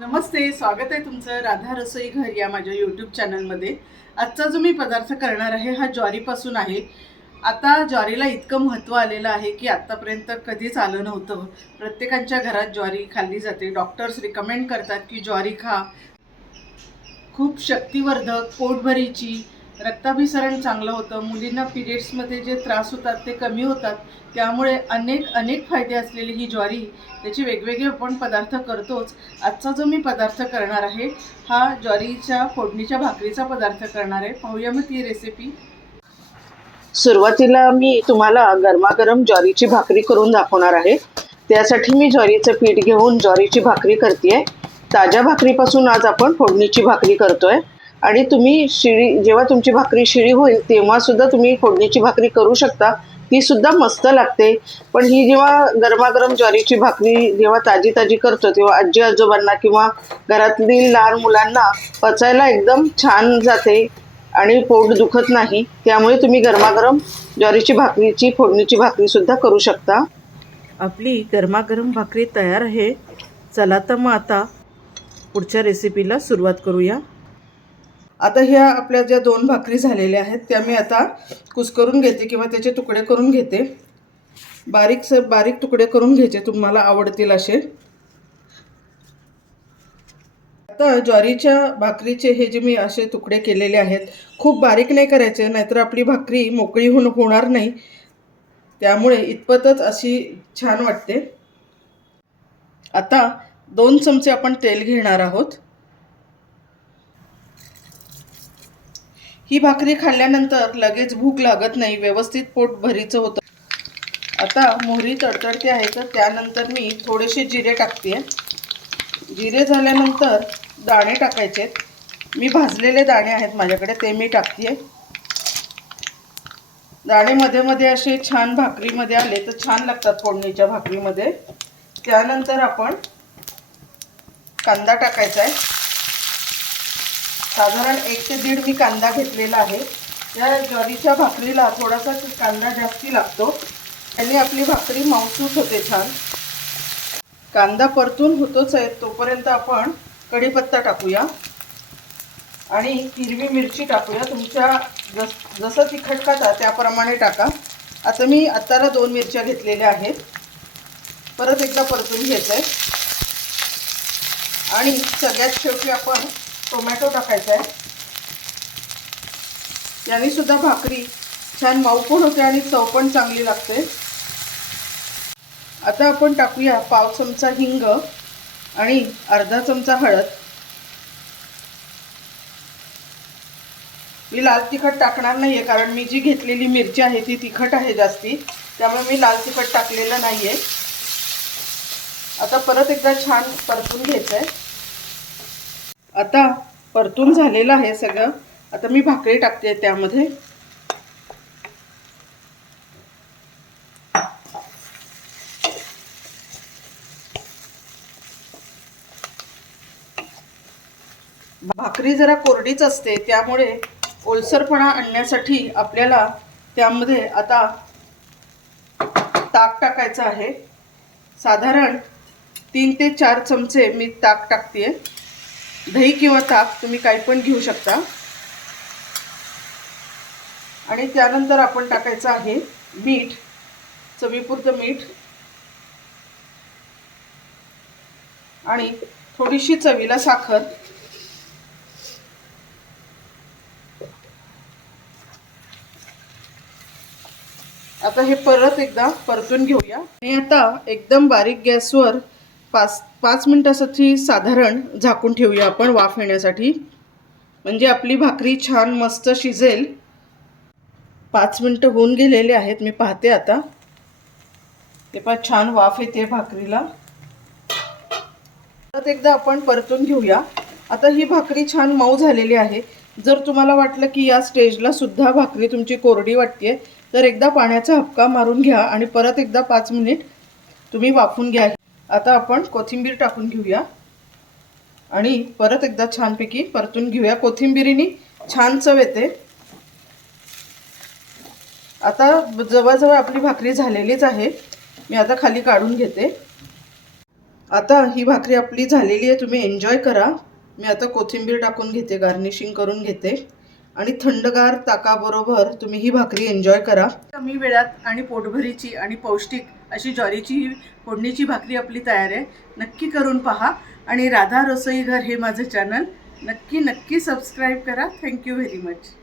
नमस्ते स्वागत आहे तुमचं राधा रसोई घर या माझ्या यूट्यूब चॅनलमध्ये आजचा जो मी पदार्थ करणार आहे हा ज्वारीपासून आहे. आता ज्वारीला इतकं महत्त्व आलेलं आहे की आत्तापर्यंत कधीच आलं नव्हतं. प्रत्येकांच्या घरात ज्वारी खाल्ली जाते. डॉक्टर्स रिकमेंड करतात की ज्वारी खा. खूप शक्तिवर्धक पोटभरीची रक्ताभिसरण चांगलं होतं. मुलींना पिरियड्समध्ये जे त्रास होतात ते कमी होतात. त्यामुळे अनेक अनेक फायदे असलेली ही ज्वारी त्याचे वेगवेगळे आपण पदार्थ करतोच. आजचा जो मी पदार्थ करणार आहे हा ज्वारीच्या फोडणीच्या भाकरीचा पदार्थ करणार आहे. पाहूया मग ती रेसिपी सुरुवातीला मी तुम्हाला गरमागरम ज्वारीची भाकरी करून दाखवणार आहे. त्यासाठी मी ज्वारीचं पीठ घेऊन ज्वारीची भाकरी करते ताज्या भाकरीपासून आज आपण फोडणीची भाकरी करतोय. आणि तुम्ही शिळी जेव्हा तुमची भाकरी शिळी होईल तेव्हा सुद्धा तुम्ही फोडणीची भाकरी करू शकता. ती सुद्धा मस्त लागते. पण ही जेव्हा गरमागरम ज्वारीची भाकरी जेव्हा ताजी ताजी करतो तेव्हा आजी आजोबांना किंवा घरातली लहान मुलांना पचायला एकदम छान जाते आणि पोट दुखत नाही. त्यामुळे तुम्ही गरमागरम ज्वारीची भाकरीची फोडणीची भाकरी सुद्धा करू शकता. आपली गरमागरम भाकरी तयार आहे. चला तर मग आता पुढच्या रेसिपीला सुरुवात करूया. आता ह्या आपल्या ज्या दोन भाकरी झालेल्या आहेत त्या मी आता कुस्करून घेते किंवा त्याचे तुकडे करून घेते. बारीक स बारीक तुकडे करून घ्यायचे तुम्हाला आवडतील असे. आता ज्वारीच्या भाकरीचे हे जे मी असे तुकडे केलेले आहेत खूप बारीक नाही करायचे नाहीतर आपली भाकरी मोकळी होऊन होणार नाही. त्यामुळे इतपतच अशी छान वाटते. आता दोन चमचे आपण तेल घेणार आहोत. ही भाकरी खाल्ल्यानंतर लगेच भूक लागत नाही व्यवस्थित पोट भरीचं होतं. आता मोहरी तडतडते आहे तर त्यानंतर मी थोडेसे जिरे टाकते. जिरे झाल्यानंतर दाणे टाकायचे मी भाजलेले दाणे आहेत माझ्याकडे ते मी टाकते. दाणे मध्ये मध्ये असे छान भाकरीमध्ये आले तर छान लागतात फोडणीच्या भाकरीमध्ये. त्यानंतर आपण कांदा टाकायचा आहे. साधारण एक ते दीड मी कांदा घेतलेला आहे. या ज्वारीच्या भाकरीला थोडासा कांदा जास्ती लागतो. त्याने आपली भाकरी मौसूस होते छान. कांदा परतून होतोच आहे तोपर्यंत आपण कढीपत्ता टाकूया. आणि हिरवी मिरची टाकूया. तुमच्या जस जसं तिखट खाता त्याप्रमाणे टाका. आता मी आत्ताला दोन मिरच्या घेतलेल्या आहेत. परत एकदा परतून घ्यायचं आहे आणि सगळ्यात शेवटी आपण टोमॅटो टाकायचा आहे. याने सुद्धा भाकरी छान मऊ पण होते आणि चव पण चांगली लागते. आता आपण टाकूया पाव चमचा हिंग आणि अर्धा चमचा हळद. मी लाल तिखट टाकणार नाही आहे कारण मी जी घेतलेली मिरची आहे ती तिखट आहे जास्ती. त्यामुळे मी लाल तिखट टाकलेलं नाही आहे आता परत एकदा छान परतून घ्यायचं आहे आता परतून झालेलं आहे सगळं. आता मी भाकरी टाकते त्यामध्ये. भाकरी जरा कोरडीच असते त्यामुळे ओलसरपणा आणण्यासाठी आपल्याला त्यामध्ये आता ताक टाकायचं आहे. साधारण तीन ते चार चमचे मी ताक टाकते दही किंवा ताक तुम्ही काही पण घेऊ शकता. आणि त्यानंतर आपण टाकायचं आहे मीठ चवीपुरतं मीठ. आणि थोडीशी चवीला साखर. आता हे परत एकदा परतून घेऊया. आणि आता एकदम बारीक गॅसवर पाच पाच मिनटासाठी साधारण झाकून ठेवूया आपण वाफ येण्यासाठी. म्हणजे आपली भाकरी छान मस्त शिजेल. पाच मिनटं होऊन गेलेले आहेत मी पाहते आता. ते पण छान वाफ येते भाकरीला. परत एकदा आपण परतून घेऊया. आता ही भाकरी छान मऊ झालेली आहे. जर तुम्हाला वाटलं की या स्टेजला सुद्धा भाकरी तुमची कोरडी वाटते तर एकदा पाण्याचा हपका मारून घ्या आणि परत एकदा पाच मिनिट तुम्ही वाफून घ्या. आता आपण कोथिंबीर टाकून घेऊया. आणि परत एकदा छानपैकी परतून घेऊया कोथिंबिरीने. छान चव येते. आता जवळजवळ आपली भाकरी झालेलीच आहे. मी आता खाली काढून घेते. आता ही भाकरी आपली झालेली आहे तुम्ही एन्जॉय करा. मी आता कोथिंबीर टाकून घेते गार्निशिंग करून घेते. आणि थंडगार ताकाबरोबर तुम्ही ही भाकरी एन्जॉय करा. कमी वेळात आणि पोटभरीची आणि पौष्टिक अशी ज्वारीची फोडणीची भाकरी आपली तयार आहे. नक्की करून पहा. आणि राधा रसोई घर हे माझं चॅनल नक्की नक्की सबस्क्राईब करा. Thank you very much